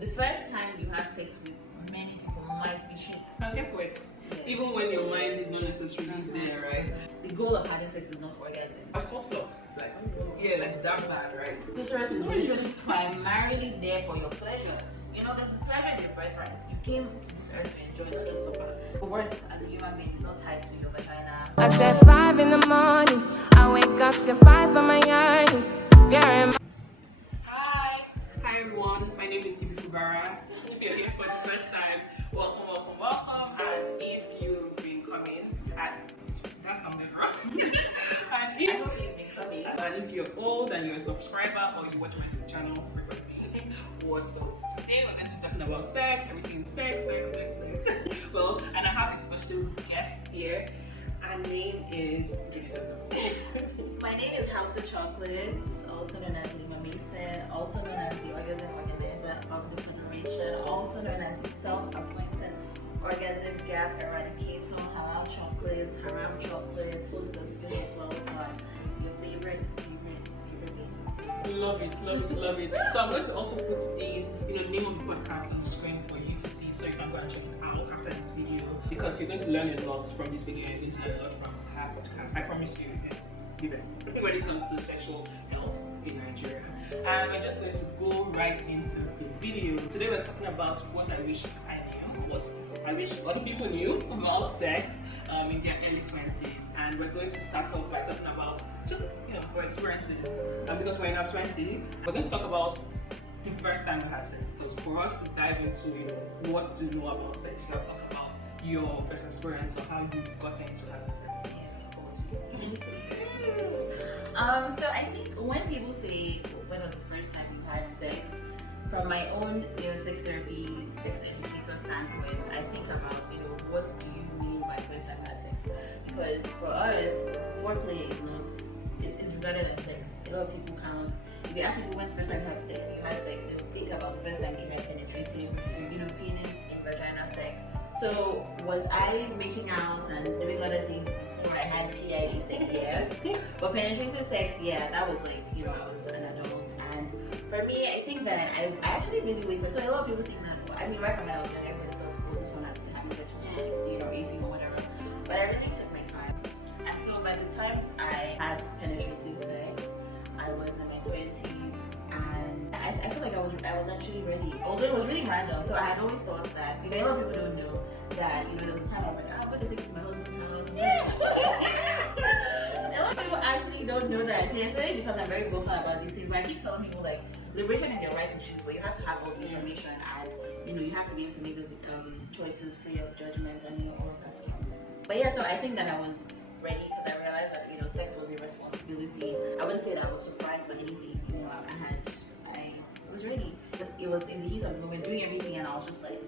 the first time you have sex with many people might be shit. And guess what? Even when your mind is not necessarily there, right? The goal of having sex is not orgasm. As slut, like that bad, right? The sex is usually primarily there for your pleasure. You know, there's pleasure in your birthright. You came to this earth to enjoy, not just suffer. Your worth as a human being is not tied to your vagina. I said 5 in the morning. I wake up to 5 for my earnings. Hi everyone. My name is Ibifubara. If you're here for the first time, welcome. And if you've been coming, that's something wrong. I hope you've been coming. And if you're old and you're a subscriber or you watch my channel frequently, what's up? Today we're going to be talking about sex, everything sex. Well, and I have a special guest here. Her name is My name is Hausa Chocolate, also known as Leema Mason, also known as the orgasm organizer of the Federation, also known as the self-appointed orgasm gap eradicator, halal chocolates, haram chocolates, host of space as well, your favorite Love it. So I'm going to also put the name of the podcast on the screen for you to see, so you can go and check it out after this video, because you're going to learn a lot from this video. You're going to learn a lot from her podcast. I promise you, it's the best when it comes to sexual health in Nigeria. And we're just going to go right into the video. Today we're talking about what I wish I knew, what I wish other people knew about sex in their early 20s. And we're going to start off by talking about just our experiences. Because we're in our 20s, we're going to talk about the first time we had sex. Because for us to dive into what to know about sex, you have to talk about your first experience or how you got into having sex. So I think when people say when was the first time you had sex, from my own sex therapy, sex educator standpoint, I think about what do you mean by first time you had sex? Because for us, foreplay is regarded as sex. A lot of people count. If you actually went the first time you had sex, then think about the first time you had penetrative, penis in vagina sex. So was I making out and doing other things before I had PID sex? Yes. But penetrative sex, yeah, that was like, I was an adult. And for me, I think that I actually really waited. So a lot of people think that, right from when I was young, everybody thought, well, this one had been having sex when 16 or 18 or whatever. But I really took my time. And so by the time I had penetrative sex, I was in my 20s. And I feel like I was actually ready. Although it was really random. So I had always thought that, a lot of people don't know that, there was a time I was like, I'm going to take it to my husband's house. A lot of people actually don't know that, especially because I'm very vocal about these things. But I keep telling people, like, liberation is your right to choose, but you have to have all the information, and you have to be able to make those choices free of judgment and all of that stuff. But yeah, so I think that I was ready because I realized that sex was a responsibility. I wouldn't say that I was surprised by anything. I was ready. It was in the heat of the moment, doing everything, and I was just like,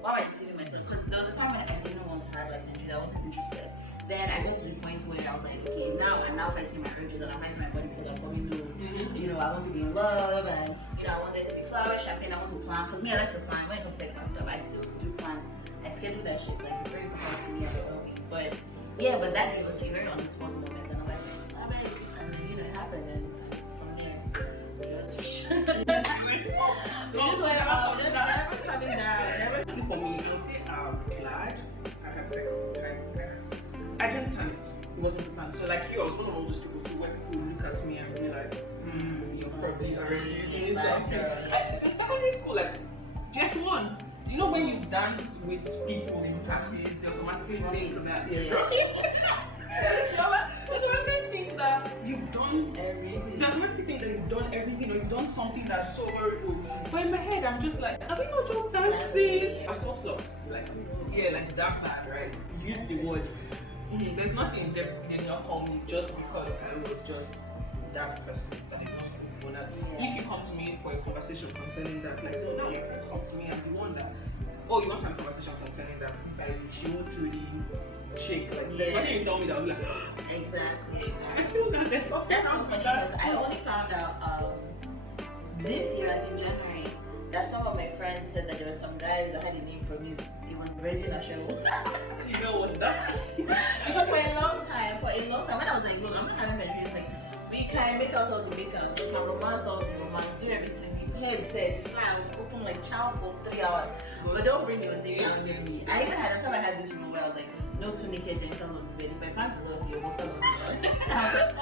why am I deceiving myself? Because there was a time when I didn't want to have I wasn't interested. Then I got to the point where I was like, okay, now I'm fighting my urges and I'm fighting my body because I'm coming low. I want to be in love, and I want there to be flowers, champagne. I want to plan, because me, I like to plan. When it comes to sex and stuff, I still do plan. I schedule that shit, like, very important to me. But yeah, but that day was a very on the spot moment, and I'm like, and it happened, and from there, just never coming down. For me, I would say I'm glad I had sex the time I had sex. I didn't plan it. It wasn't planned. So like you, I was one of all those people too, where people look at me and be like, you're probably already doing something. Since secondary school, like, just one. When you dance with people in parties, they automatically think that you're shocking. They automatically think that you've done everything. They automatically think that you've done everything, or you've done something that's so very good. But in my head, I'm just like, are we not just dancing? I was called slut. Like that bad, right? Use the word. There's nothing they did not call me just because I was just that person that they not speak for that. If you come to me for a conversation concerning that, like, so now your friends come to me and you want that. Oh, you want to have a conversation concerning that? She won't really shake. Like, there's nothing you tell me that will be like, Exactly. I feel that there's something. That's so funny because I only found out this year, like in January, that some of my friends said that there were some guys that had a name for me. It was Virgin Ashel. What's that? Because for a long time, when I was like, I'm not having penetrations, like, we can make ourselves the make out, we can romance all the romance, do everything. head said, I'm open like child for 3 hours. But don't bring your thing out with me. I even had, that's how I had this room where I was like, no two naked genitals on the bed. If my pants are off, your boxers on the bed. And I was like,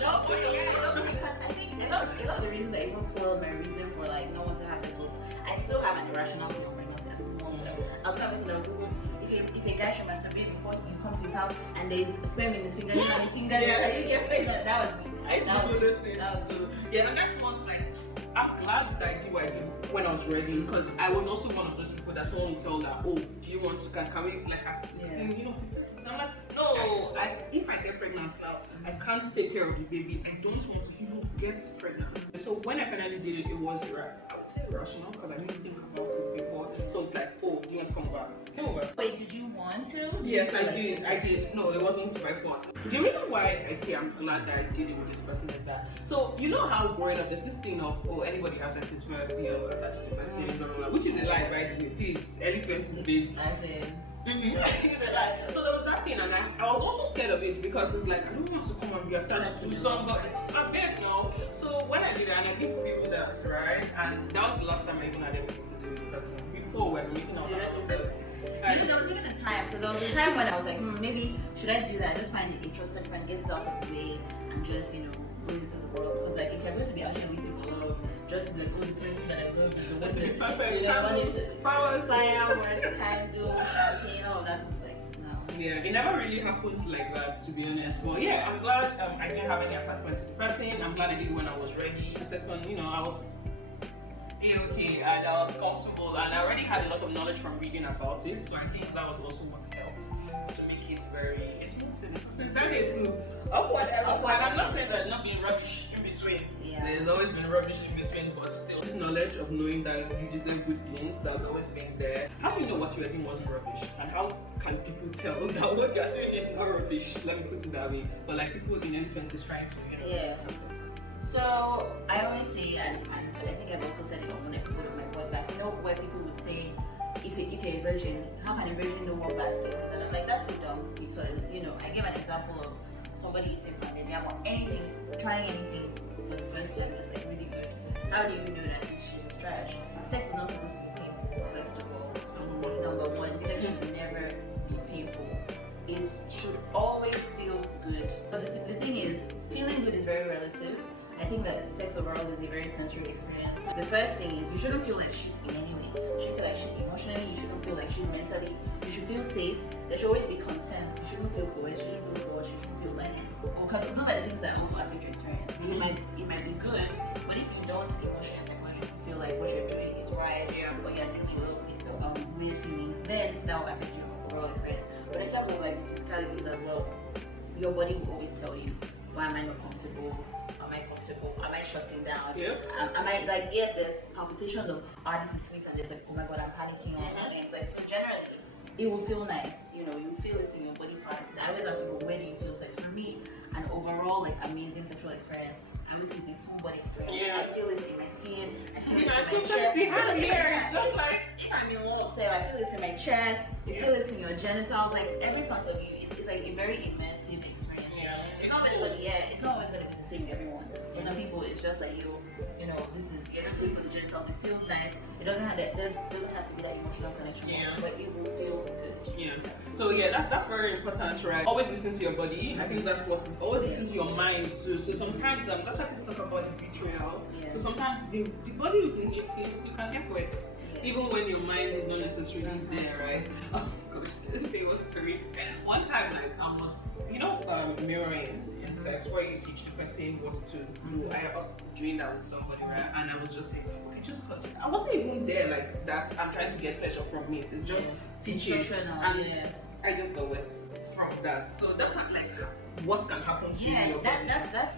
no, because I think a lot of the reasons that even foiled my reason for like not wanting to have sex was I still have an irrational fear of pregnancy. I don't want to. I was telling myself, Google, if a guy should masturbate before you come to his house and there's sperm in his finger, and the finger, you get pregnant. That was me. I used to do those things. So yeah, the next one, like, I'm glad that I did what I did when I was ready, because I was also one of those people that someone would tell that, oh, do you want to, can we, like, at 16, you know, 15, 16, I'm like, no, if I get pregnant now, I can't take care of the baby. I don't want to even get pregnant. So when I finally did it, it was, I would say irrational, because I didn't think about it before. So it's like, oh, do you want to come over? Come over. Wait, did you want to? Yes, I did. I did. No, it wasn't by force. The reason why I say I'm glad that I did it with this person is that, so you know how growing up there's this thing of, oh, anybody has sex with first year or attached to first year, blah, blah, blah, which is a lie, by the way. Please, early 20s, babe. As in. It's a lie. So there was that thing, and I was also scared of it because it's like, I don't want to come and be attached to somebody. I beg now. So when I did it, and I didn't feel that, right? And that was the last time I even had anything to do with the person. Before we were making out. You know, there was even a time, so there was a time when I was like, maybe should I do that? Just find a trusted friend, get it out of the way, and just, you know, go into the world. Because like, if you're going to be actually waiting for love, just be like, oh, the person that I love is the one to be perfect. You know, when it's power, fireworks, candle, champagne, all that stuff. Like, no. Yeah, it never really happened like that, to be honest. But yeah, I'm glad I didn't have any attachment to the person. I'm glad I did it when I was ready. The second, you know, I was okay and I was comfortable, and I already had a lot of knowledge from reading about it, so I think that was also what helped to make it very smooth. Since that day too, upward. And I'm not saying that not being rubbish in between. Yeah. There's always been rubbish in between, but still, this knowledge of knowing that you deserve good things, that's always been there. How do you know what you are doing wasn't rubbish, and how can people tell that what you are doing is not rubbish? Let me put it that way. But like people in their 20s trying to, you know. Yeah. So I always say, and I think I've also said it on one episode of my podcast, you know, where people would say, if you're a virgin, how can a virgin know what bad sex is? And I'm like, that's so dumb, because, you know, I give an example of somebody eating pandemia or anything, trying anything for the first time that's like really good. How do you know that this shit is trash? Sex is not supposed to be painful, first of all. Number one, sex should never be painful. It should always feel good. But the thing is, feeling good is very relative. I think that sex overall is a very sensory experience. The first thing is you shouldn't feel like shit in any way. You should feel like shit emotionally, you shouldn't feel like shit mentally. You should feel safe. There should always be consent. You shouldn't feel coerced, you shouldn't feel forced, you shouldn't feel like, because those are the things that also affect your experience. It might be good, but if you don't emotionally and psychologically feel like what you're doing is right, or you're doing a little weird feelings, then that will affect your overall experience. But in terms of like physicalities as well, your body will always tell you, why am I not comfortable? Am I shutting down? Yeah. Am I like, yes, there's palpitations of, oh, this is sweet, and there's like, oh my god, I'm panicking, or things like, so generally it will feel nice, you know, you feel it in your body parts. I always have to go, where do you feel sex? For me, an overall like amazing sexual experience, I always see the full body experience. Yeah. I feel it in my skin, I feel it in I my think chest. just like, If I'm in one of seven, I feel it in my chest, you feel it in your genitals, like every part of you is like a very immersive experience. yeah. It's not always gonna be the same for everyone. For some people, it's just like you know, this is, you're just good for the genitals. It feels nice. It doesn't have that. There doesn't have to be that emotional connection. Yeah. But it will feel good. Yeah. So yeah, that's very important, right? Always listen to your body. I think that's what. Always listen to your mind too. So sometimes that's why people talk about the betrayal. Yeah. So sometimes the body you can get wet, even when your mind is not necessarily there, right? Oh gosh, there was story. One time, like I was, you know, mirroring in sex, where you teach the person what to do. I was doing that with somebody, right? And I was just saying, okay, just touch it. I wasn't even there like that. I'm trying to get pleasure from it. It's just teaching, and I just got wet from that. So that's not like what can happen to you. That's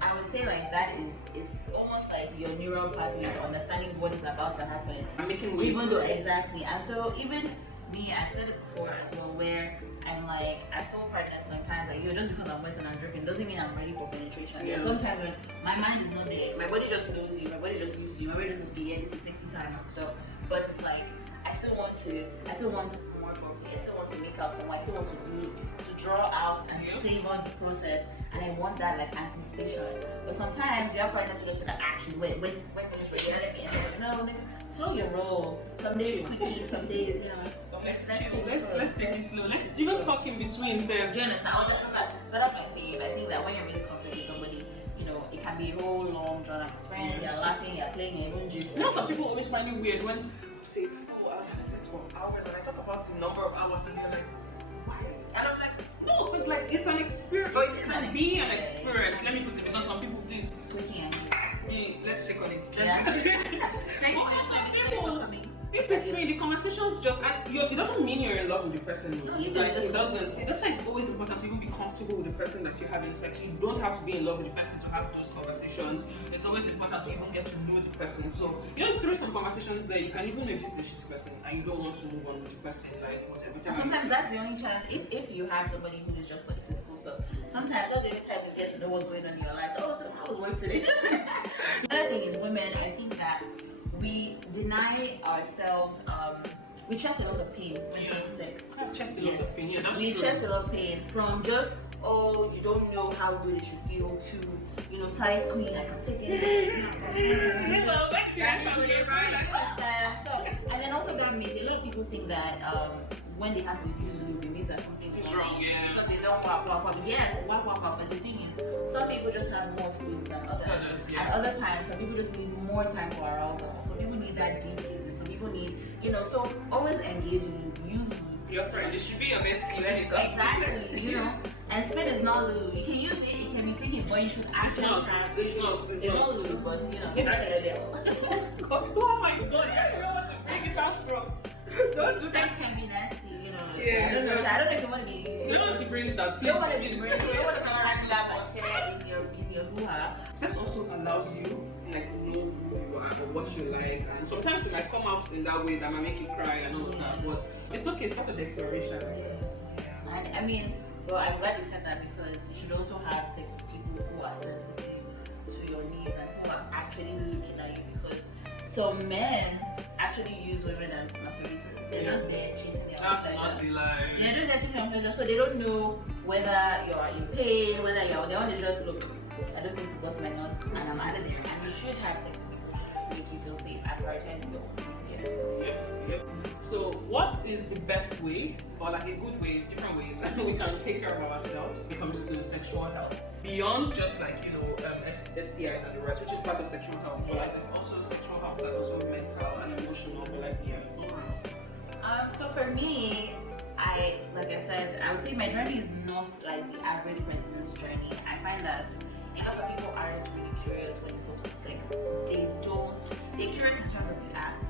I would say like that is almost like your neural pathways understanding what is about to happen. I'm making way even though exactly, and so even me, I've said it before as well, where I'm like, I've told partners sometimes like, just because I'm wet and I'm dripping doesn't mean I'm ready for penetration. Yeah. Sometimes when my mind is not there, my body just knows you, my body just knows you, my body just knows you, yeah, this is sexy time and stuff. But it's like I still want more more for me. I still want to make out someone. I still want to draw out and savor the process, and I want that like anticipation. But sometimes you have partners who just like, she's wait, let me enter. No, nigga, slow your roll. Some days quickly, some days, you know. Let's take it slow. Let's even talk in between. Do you understand? So that's my fave. I think that when you're really comfortable with somebody, you know, it can be a whole long drawn out experience. You're laughing, you're playing, you're even just. You know, some people always find it weird when see people go out and sex for hours, and I talk about the number of hours, and they're like, why? And I'm like, no, because like it's an experience. Or it can be an experience. Let me put it because some people please. Let's check on it. Thanks for coming. In between the conversations, just it doesn't mean you're in love with the person. No, it doesn't. See, that's why it's always important to even be comfortable with the person that you're having sex. You don't have to be in love with the person to have those conversations. It's always important to even get to know the person. So through some conversations there, you can even know if this is a shitty person and you don't want to move on with the person, like whatever. And sometimes that's the only chance. If you have somebody who is just for the physical stuff, sometimes that's the only time you get to know what's going on in your life. So how was work today? Another thing is women. I think that we deny ourselves, we chest a lot of pain when it comes to sex. Chest a lot of pain, yeah, that's we true. Chest a lot of pain from just, oh, you don't know how good it should feel to, you know, size queen, I can take it. And then also that maybe a lot of people think that when they have to use lube, it means that something is wrong. Yeah. Because they don't wap. Yes, wap. But the thing is, some people just have more fluids than others. And other times, some people just need more time for arousal. Some people need that deep kissing. Some people need, you know, so always engage in lube. Use lube. Your friend, it should be your bestie when it comes to sex. You know. And spin is not lube. You can use it. It can be freaking, but you should actually have. It's not lube, but you know, maybe a little. Oh my God! I don't know what to bring it out from. Don't do sex can be nasty, you know. Yeah. I don't know if you want to be. You don't want to bring that. You don't want to be bringing. You don't want to be having that bacteria in your hoo-ha. Sex also allows you like know who you are or what you like, and sometimes it might come out in that way that might make you cry and all of that. But it's okay. It's part of the exploration. Yes. And I mean, well, I'm glad you said that because you should also have sex with people who are sensitive to your needs and who are actually looking at you because some men actually use women as masturbators. They're just there chasing their own pleasure. Not the line. They're just there chasing their own pleasure, so they don't know whether you're in pain, whether you're. They only just look. I just need to bust my nuts, and I'm out of there. And you should have sex with people who make you feel safe and prioritize your own safety. Yep. So, what is the best way, or like a good way, different ways, we can take care of ourselves when it comes to sexual health? Beyond just like, you know, STIs and the rest, which is part of sexual health, but like there's also sexual health that's also mental and emotional, but like, so for me, like I said, I would say my journey is not like the average person's journey. I find that a lot of people aren't really curious when it comes to sex. They're curious in terms of the act,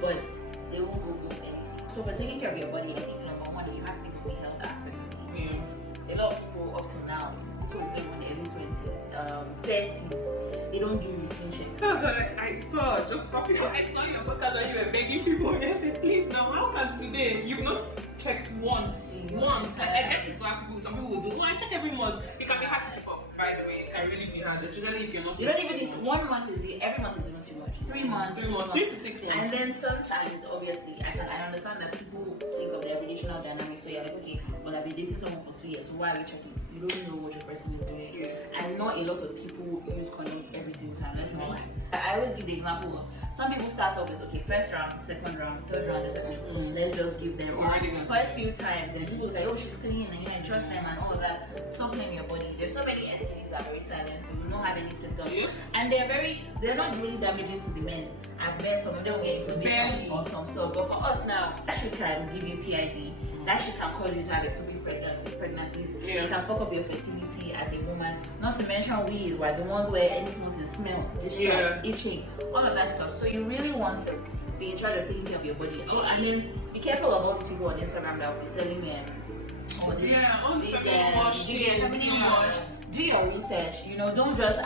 but they won't Google anything. So for taking care of your body, I think number one, you have to think of the health aspect of things. A lot of people up till now, so it's in the early 20s, 30s, they don't do routine checks. Oh God, I saw, just stop you. I saw your podcast and you were begging people and I said, please now, how can today, you've not checked once. I get it, some people will do, I check every month. It can be hard to keep up, by the way, it can really be hard, especially if you're not. You don't even need to, 1 month every month is even too much. 3 months. 3 to 6 months. And then sometimes, obviously, I understand that people think of their relational dynamics, so you're like, okay, well, I've been dating someone for 2 years, so why are we checking? You don't know what your person is doing. And not a lot of people use condoms every single time, let's not lie. I always give the example of, some people start off with, okay, first round, second round, third round, let's just give them first few times, then people like, oh, she's clean, and I trust them and all of that. Stop playing your body. There's so many STDs that are very silent, so you don't have any symptoms. And they're not really damaging to the men. I've met some of them get inflammation or some sort, but for us now, that shit can give you PID, that shit can cause you to have ectopic pregnancies, it can fuck up your fertility as a woman, not to mention weed, the ones where any small thing smell, discharge, itching, all of that stuff. So you really want to be in charge of taking care of your body. Oh, I mean, be careful of all these people on Instagram that will be selling all this, wash. Do your research, you know, don't just,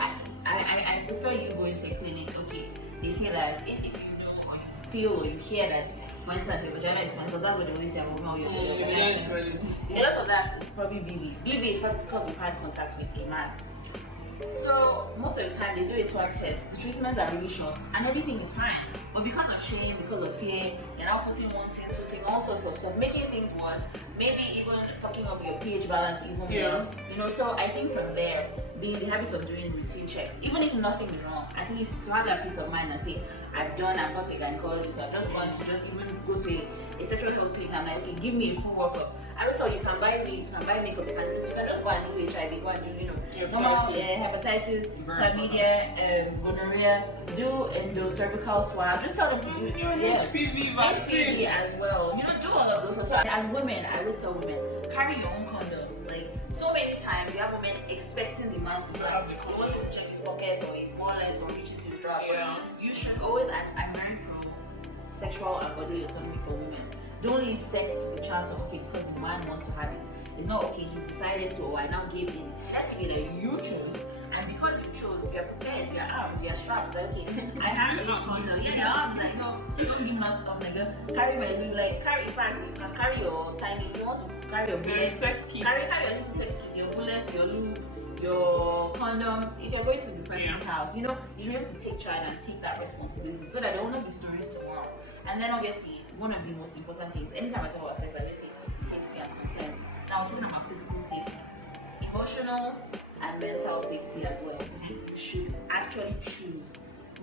I prefer you going to a clinic. Okay, they say that if you know or you feel or you hear that, for instance, your vagina is smelling, because that's what they always say, your vagina is smelling. A lot of that is probably BV. BV is probably because you've had contact with a man. So most of the time they do a swab test. The treatments are really short and everything is fine. But because of shame, because of fear, they're now putting one thing, two things, all sorts of stuff, making things worse, maybe even fucking up your pH balance even more. You know, so I think from there, being in the habit of doing routine checks, even if nothing is wrong, at least to have that peace of mind and say, I've got a gynecologist, I've just gone to just even go to a sexual health clinic. I'm like, okay, give me a full workup. I also you can buy makeup, you can just go and do HIV, go and do, you know, normal hepatitis, chlamydia, gonorrhea, do endocervical swab. Just tell them to do HPV vaccine HPV as well. You know, do all of those. So as women, I always tell women, carry your own condoms. Like so many times, you have women expecting the man to drop. You want him to check his pockets or his wallets or reach into the drop. You should always, I'm very pro sexual and bodily autonomy for women. Don't leave sex to the chance of, okay, because the man wants to have it. It's not okay, he decided to, or I now gave in. That's it that you chose. And because you chose, you're prepared, you're armed, you're strapped. So, okay, I have this condom. Yeah, you're armed. Like, no, don't give me stuff. Like, carry my little, like, carry, in fact, you can carry your tiny, if you want to carry your bullets, sex kit. Carry your little sex kit, your bullets, your lube, your condoms. If you're going to the person's house, you know, you should be able to take charge and take that responsibility so that there will not be stories tomorrow. And then obviously, one of the most important things, anytime I talk about sex, I just say safety and consent. Now, I was talking about physical safety, emotional and mental safety as well. You should actually choose.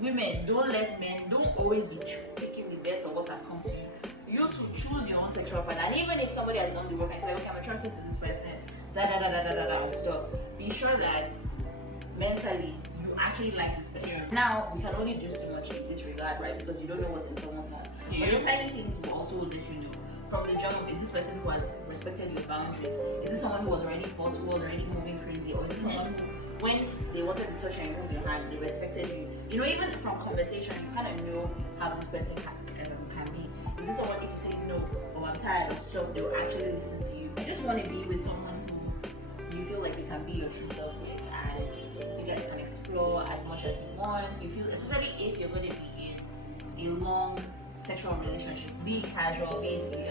Women, don't let men, don't always be picking the best of what has come to you. You to choose your own sexual partner. And even if somebody has done the work and like, okay, I'm attracted to this person, and stuff, be sure that mentally you actually like this person. Now, we can only do so much in this regard, right? Because you don't know what's in someone's heart. But the tiny things will also let you know. From the jump, is this person who has respected your boundaries? Is this someone who was already forceful, already moving crazy? Or is this someone who, when they wanted to touch you and move their hand, they respected you? You know, even from conversation, you kind of know how this person can be. Is this someone, if you say no, or I'm tired or stop, they will actually listen to you? I just want to be with someone who you feel like you can be your true self with, and you guys can explore as much as you want. You feel, especially if you're going to be in a long sexual relationship, be it casual, be it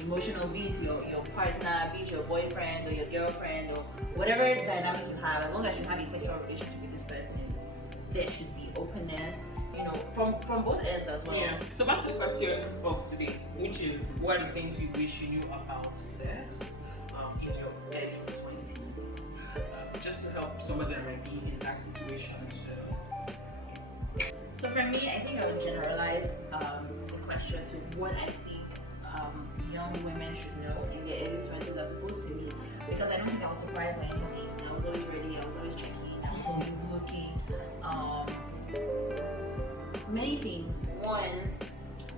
emotional, be it your partner, be it your boyfriend or your girlfriend or whatever dynamic you have, as long as you have a sexual relationship with this person, there should be openness, you know, from both ends as well. Yeah. So back to the question of today, which is what are the things you wish you knew about sex in your early 20s, just to help some of them might be in that situation. So for me, I think I would generalize the question to what I think young women should know in their early 20s as opposed to me. Because I don't think I was surprised by anything. I was always ready, I was always checking, I was always looking. Many things. One,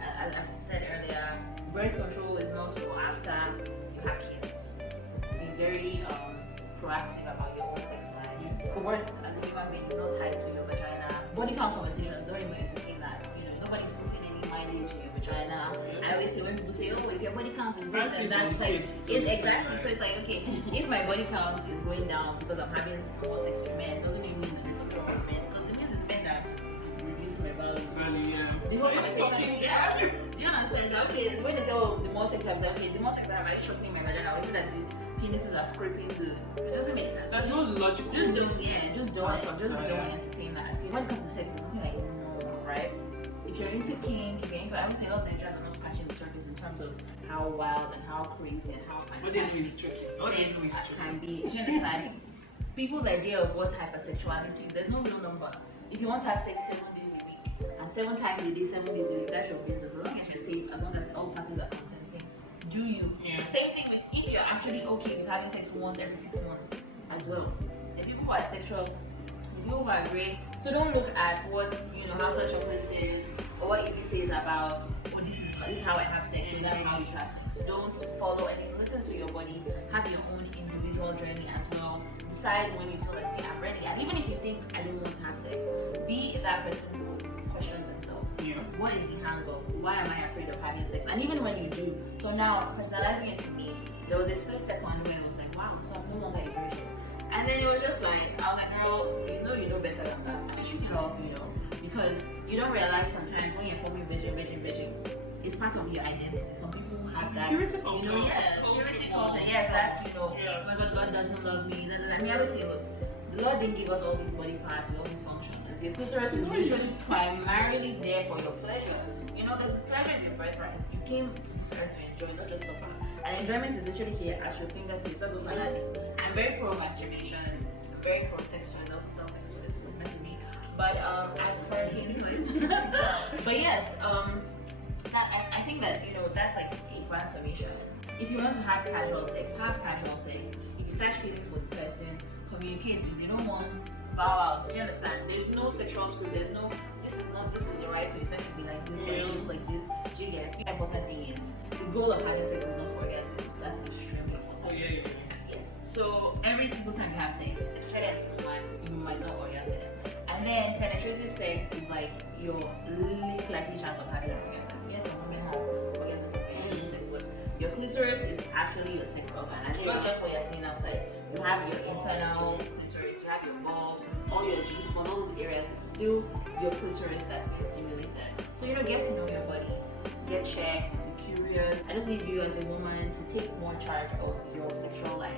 as I've said earlier, birth control is not for after you have kids. Be very proactive about your own sex life. Your worth as a human being is not tied to your vagina. Body count conversations don't even entertain that. You know, nobody's putting any mileage in your vagina. I always say when people say, oh, if your body count is this and that, it's like, exactly. So it's like, okay, if my body count is going down because I'm having more sex with men, doesn't even mean that there's something wrong with men. Because it means it's men that reduce my value. The whole conversation, do you understand? Okay, when they say, oh, the more sex I have, okay, the more sex I have, are you shocking my vagina? Or is it that the penises are scraping the? It doesn't make sense. There's no logical. Just don't entertain that. When it comes to sex, it's nothing like no, right? If you're into kink, if you're into, I would say a lot of Nigerians are not scratching the surface in terms of how wild and how crazy and how fantastic sex can be. Do you understand? People's idea of what hypersexuality is, there's no real number. If you want to have sex 7 days a week and 7 times a day, 7 days a week, that's your business. As long as you're safe, as long as all parties are consenting, do you? Yeah. Same thing with if you're actually okay with having sex once every 6 months as well. The people who are sexual, the people who are great. So don't look at what Hausa Chocolate says or what Ibifubara says about, oh, this is how I have sex, so that's how you should have sex. Don't follow anything. Listen to your body. Have your own individual journey as well. Decide when you feel like, okay, I'm ready. And even if you think I don't want to have sex, be that person who questions themselves. Yeah. What is the hang-up? Why am I afraid of having sex? And even when you do, so now personalizing it to me, there was a split second when I was like, wow, so I'm no longer a virgin. And then it was just like, I was like, girl, you know better than that. And I shook it off, because you don't realize sometimes when you're forming virgin, it's part of your identity. Some people have that, purity culture. Purity culture. Yes, that's, oh my God, God doesn't love me. I mean, I always say, look, the Lord didn't give us all these body parts and all these functions. Your clitoris is literally primarily there for your pleasure. You know, this pleasure is your birthright. You came to this earth to enjoy, not just suffer. And enjoyment is literally here at your fingertips. That's also another thing. I'm very pro masturbation. I'm very pro sex toys. I also sell sex toys. Don't mess with me. But as hurricane toys. But yes, I think that, you know, that's like a transformation. If you want to have casual sex, have casual sex. If you catch feelings for the person, communicate. If you don't want, bow out. Do you understand? There's no sexual script. There's no, this is the right way. Sex should be like this, like this. Do you get it? The important thing is, the goal of having sex is not for orgasm. So that's extremely important. Yes. So every single time you have sex, especially as a woman, you might not orgasm. And then penetrative sex is like your least likely chance of having an orgasm. Yes, some women have orgasm from penetrative sex, but your clitoris is actually your sex organ. And it's not just what you're seeing outside. You have your internal clitoris, you have your bulbs, all your G-spot, all those areas is still your clitoris that's being stimulated. So, you know, get to know your body, get checked, be curious. I just need you as a woman to take more charge of your sexual life.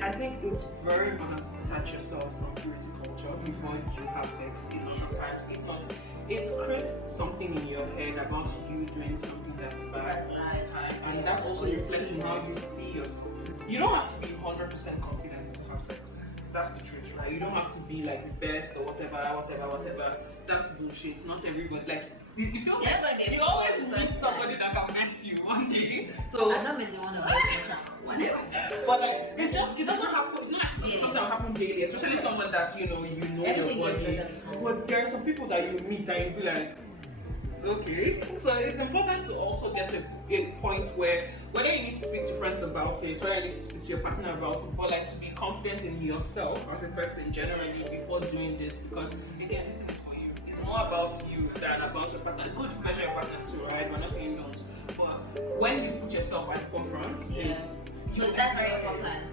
I think it's very important to detach yourself from purity culture before you have sex. A lot of times, if not, it creates something in your head about you doing something that's bad, and that also reflects in how you see yourself. You don't have to be 100% confident to have sex. That's the truth, right? You don't have to be like the best or whatever. That's bullshit. Not everybody. Like, you feel like you always meet somebody that can best you one day. So I'm not really one of those. But like, it doesn't happen. It's not something that will happen daily, especially someone that you know your body. But there are some people that you meet and you'll be like, okay. So it's important to also get to a point where whether you need to speak to friends about it, whether you need to speak to your partner about it, but like to be confident in yourself as a person generally before doing this, because again, this is for you. It's more about you than about your partner. Good to measure your partner too, right? We're not saying don't. But when you put yourself at the forefront, so that's very important.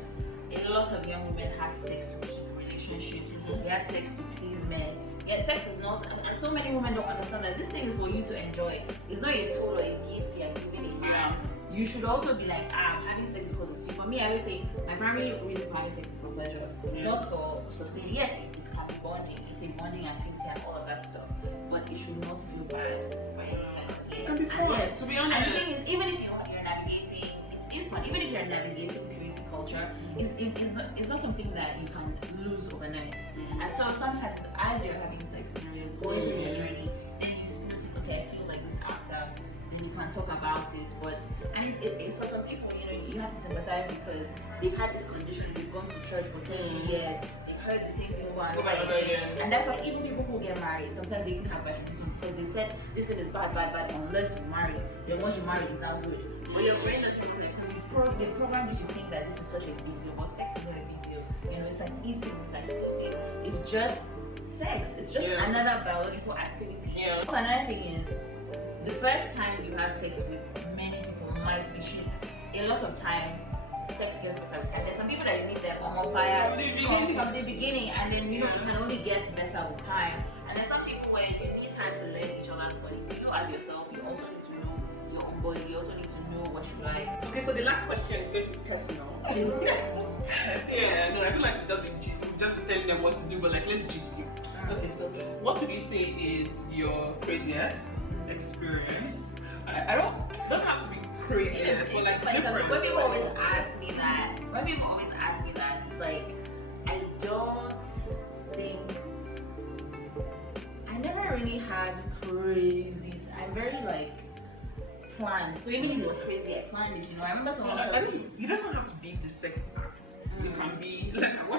A lot of young women have sex to keep relationships. They have sex to please men. Yeah, sex is not, and so many women don't understand that this thing is for you to enjoy. It's not a tool or a gift you're giving it. You should also be like, I'm having sex because it's free. For me, I would say my primary reason for having sex is for pleasure, not for sustaining. Yes, it's can be bonding. It's a bonding activity and all of that stuff, but it should not feel bad for any second. It can be fun, to be honest. And the thing is, even if you're navigating, it's fun. Even if you're navigating purity culture, it's not something that you can lose overnight. And so sometimes as you're having sex, you're going through your journey, then you notice, okay, I feel like this after, then you can talk about it. But for some people, you know, you have to sympathize because they've had this condition, they've gone to church for 20 years, they've heard the same thing over and over again. And that's why even people who get married, sometimes they can have vaginism because they've said this thing is bad, unless you marry. Then once you marry, it's not good. But your brain doesn't know that because they programmed you to think that this is such a big deal, but sex is not a big deal. You know, it's like eating, it's like sleeping. It's just sex. It's just another biological activity. So another thing is, the first time you have sex with many people might be shit. A lot of times, sex gets better with time. There's some people that you meet them on fire from the beginning, and then you know you can only get better with time. And there's some people where you need time to learn each other's bodies. You as yourself, you also need to know your own body. You also need to know what you like. Okay, so the last question is going to be personal. No, I feel like we've just been telling them what to do, but like let's gist you. Okay, so what would you say is your craziest experience? I don't. It doesn't have to be craziest, but like different. When people always ask me that, it's like I don't think I never really had crazies. I'm very like planned. So even if it was crazy, I planned it. You know, I remember someone telling me. You doesn't have to be the sexy part. You can be like I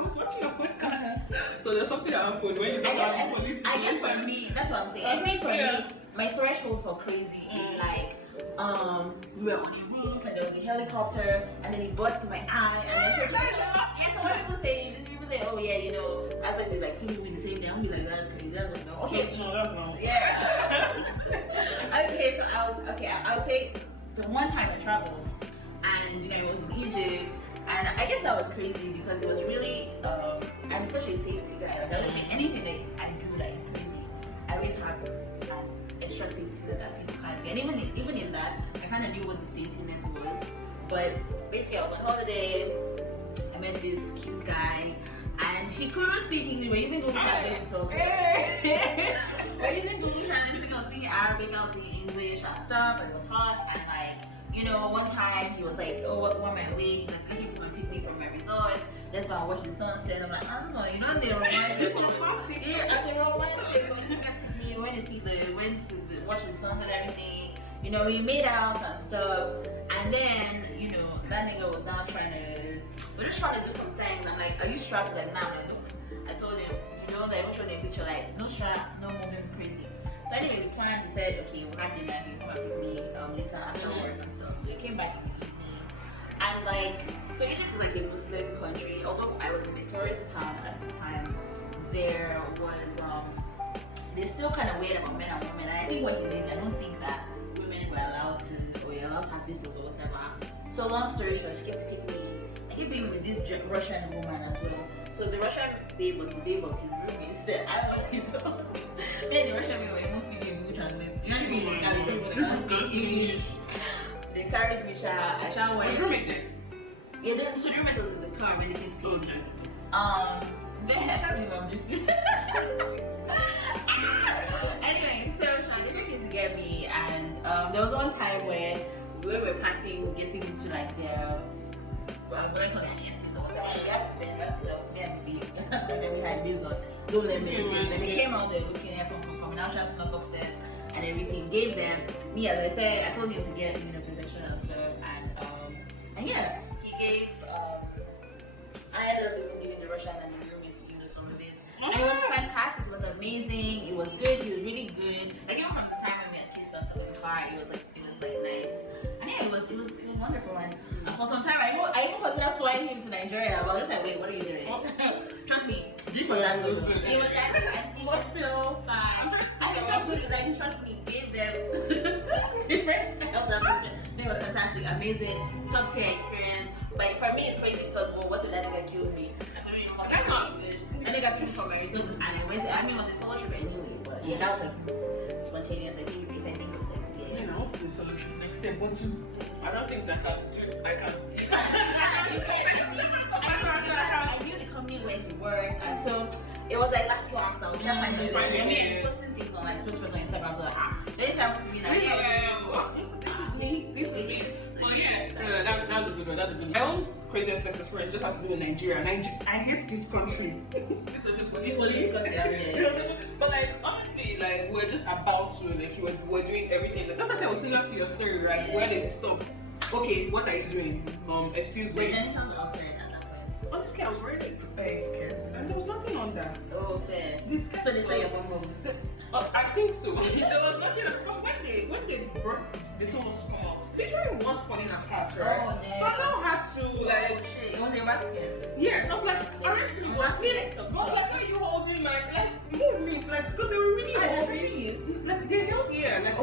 was watching your podcast. So there's something that happened when you talk about police. I guess for me, that's what I'm saying. I think for me, my threshold for crazy is like we were on a roof and there was a helicopter and then it burst in my eye and then so when people say, oh yeah, you know, that's like two people in the same day. I'll be like, that's crazy. That's like, no. Okay. No, that's wrong. Yeah. Okay, so I would say the one time I traveled and you know it was in Egypt. And I guess that was crazy because it was really, I'm such a safety guy. Like I don't say anything that I do that is crazy. I always have an extra safety that people can't see. And even in that, I kind of knew what the safety net was. But basically I was on holiday, I met this cute guy, and and she couldn't speak English. We're using Google Translate to talk. We're using Google Translate. I was speaking Arabic, I was speaking English and stuff, and it was hot. And like, you know, one time he was like, "Oh, what am I awake?" He's like, "I can come and pick me from my resort. Let's go and watch the sunset." I'm like, "Oh, you know, they're romantic." Yeah, they're romantic. We went to watch the sunset and everything. You know, we made out and stuff, and then, you know, that nigga was now we're just trying to do some things. I'm like, "Are you strapped?" Like, "Nah." I'm like, "Nope." I told him, "You know, like, what's your name picture? Like, no strap, no moving crazy." So anyway, we planned. He said, "Okay, we'll have dinner. You come and pick me later after work and stuff." So he came back in the evening, and like, so Egypt is like a Muslim country. Although I was in a tourist town at the time, there was they're still kind of weird about men and women. And I think what he did, I don't think that women were allowed to, or you're allowed to have pistols or whatever. So long story short, she kept picking me. I keep being with this Russian woman as well. So the Russian babe was the babe of his roommate. I was his own. Then the Russian babe were almost speaking Google Translate. You know what I mean? They can't speak English. They carried me, I shall wait. Roommate there? Yeah, so the roommate was in the car when the kids came. Then I can't believe I'm just anyway, so Shani came to get me, and there was one time where we were getting into like the that's why we had this on. Don't let me see. Then they came out there looking at from now she snuck upstairs and everything. Gave them me, as I said, I told him to get, you know, possession and stuff, and yeah, he gave I ended up leaving the Russian and the roommates, you know, some of it. And it was fantastic, it was amazing, it was good, he was really good. Like even from the time when we had kissed us in the car, it was like nice. And yeah, it was wonderful. And for some time I even considered flying him to Nigeria. I was just like, wait, what are you doing? Trust me, it was that good. It was that good, and it was so fine. I felt so good because I didn't trust me, gave them different styles of vision. It was fantastic, amazing, top tier experience. But for me, it's crazy because, well, what if that nigga killed me? I couldn't even talk English. That nigga picked me from my resort, and I went to, I mean, it was a solo trip anyway, but yeah, that was like spontaneous. Like, if anything was sex, yeah. You know, it's a solo trip next day, but I don't think I can. I knew the company where he worked, and so it was like last long, so we can't find the friend. And we posting things on like close friends on Instagram, so like, so it's happened to me like, this is me. Oh yeah, that's a good one. That's a good one. My own craziest sex experience just has to do with Nigeria. I hate this country. This was a police country. But like honestly, like we're just about to like we're doing everything. Like, that's what I said was similar to your story, right? Where they stopped. Okay, what are you doing? Excuse me. Wait, then it sounds altered at that point. Honestly, I was wearing a skirt and there was nothing on that. Oh, fair. So they say you're one I think so. There was nothing because when they brought the two of us to come out, literally was falling apart, right? Oh, damn. So I now had to like. Oh, shit. It was a rap skirt. Yes, I was like, honestly, I was like, no, you holding my like move me like because they were really holding you. like they held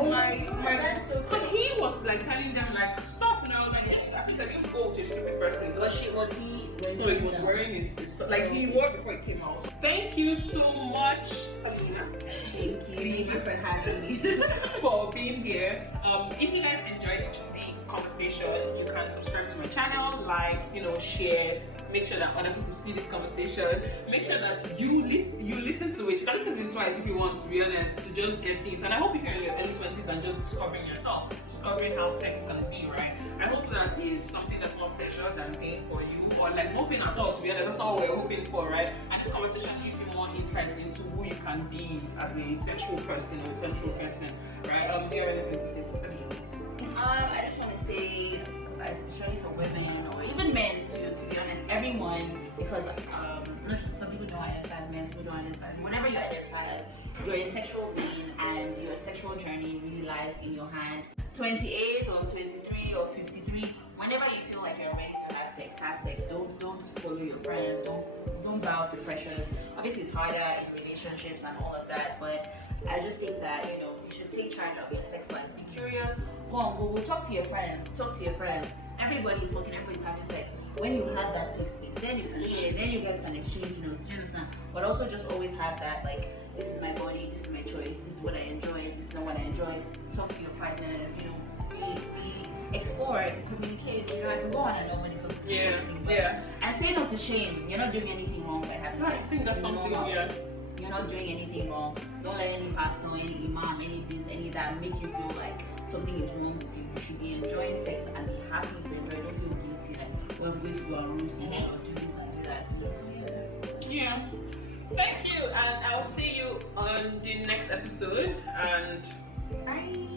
like my because he was like telling them like stop now like just at least I didn't go to a stupid person. Was he? So he was wearing his like he wore before he came out. Thank you so much, Alina. Thank you for having me. For being here. If you guys enjoyed the conversation, you can subscribe to my channel, like, you know, share. Make sure that other people see this conversation. Make sure that you listen to it. You can listen to it twice if you want, to be honest, to just get things. And I hope if you're in your early 20s and just discovering yourself, discovering how sex can be, right? I hope that is something that's more pleasure than pain for you, or like no pain at all, to be honest. That's not what we're hoping for, right? And this conversation gives you more insight into who you can be as a sexual person or a sensual person, right? Do you have anything to say to the audience? I just want to say, especially for women or even men, to be honest, everyone, because some people don't identify as men, some people don't identify. Whenever you identify as, you're a sexual being, and your sexual journey really lies in your hand. 28 or 23 or 53, whenever you feel like you're ready to have sex. Don't follow your friends. Don't bow to pressures. Obviously, it's harder in relationships and all of that, but I just think that, you know, you should take charge of your sex life. Be curious. Go on Google. Talk to your friends. Everybody's fucking. Everybody's having sex. When you have that safe space, then you can share. Then you guys can exchange. You know, students, but also just always have that like, this is my body. This is my choice. This is what I enjoy. This is not what I enjoy. Talk to your partners. You know, be exposed. explore, communicate. You know, I can go on and on when it comes to sexting. But and say no to shame. You're not doing anything wrong by having sex. I think that's something. Yeah. You're not doing anything wrong. Don't let any pastor, any imam, any this, any that make you feel like something is wrong with you. You should be enjoying sex and be happy to enjoy. Don't feel guilty like we're going to go and roast you or do this and do that. So yeah. Thank you, and I'll see you on the next episode. And bye.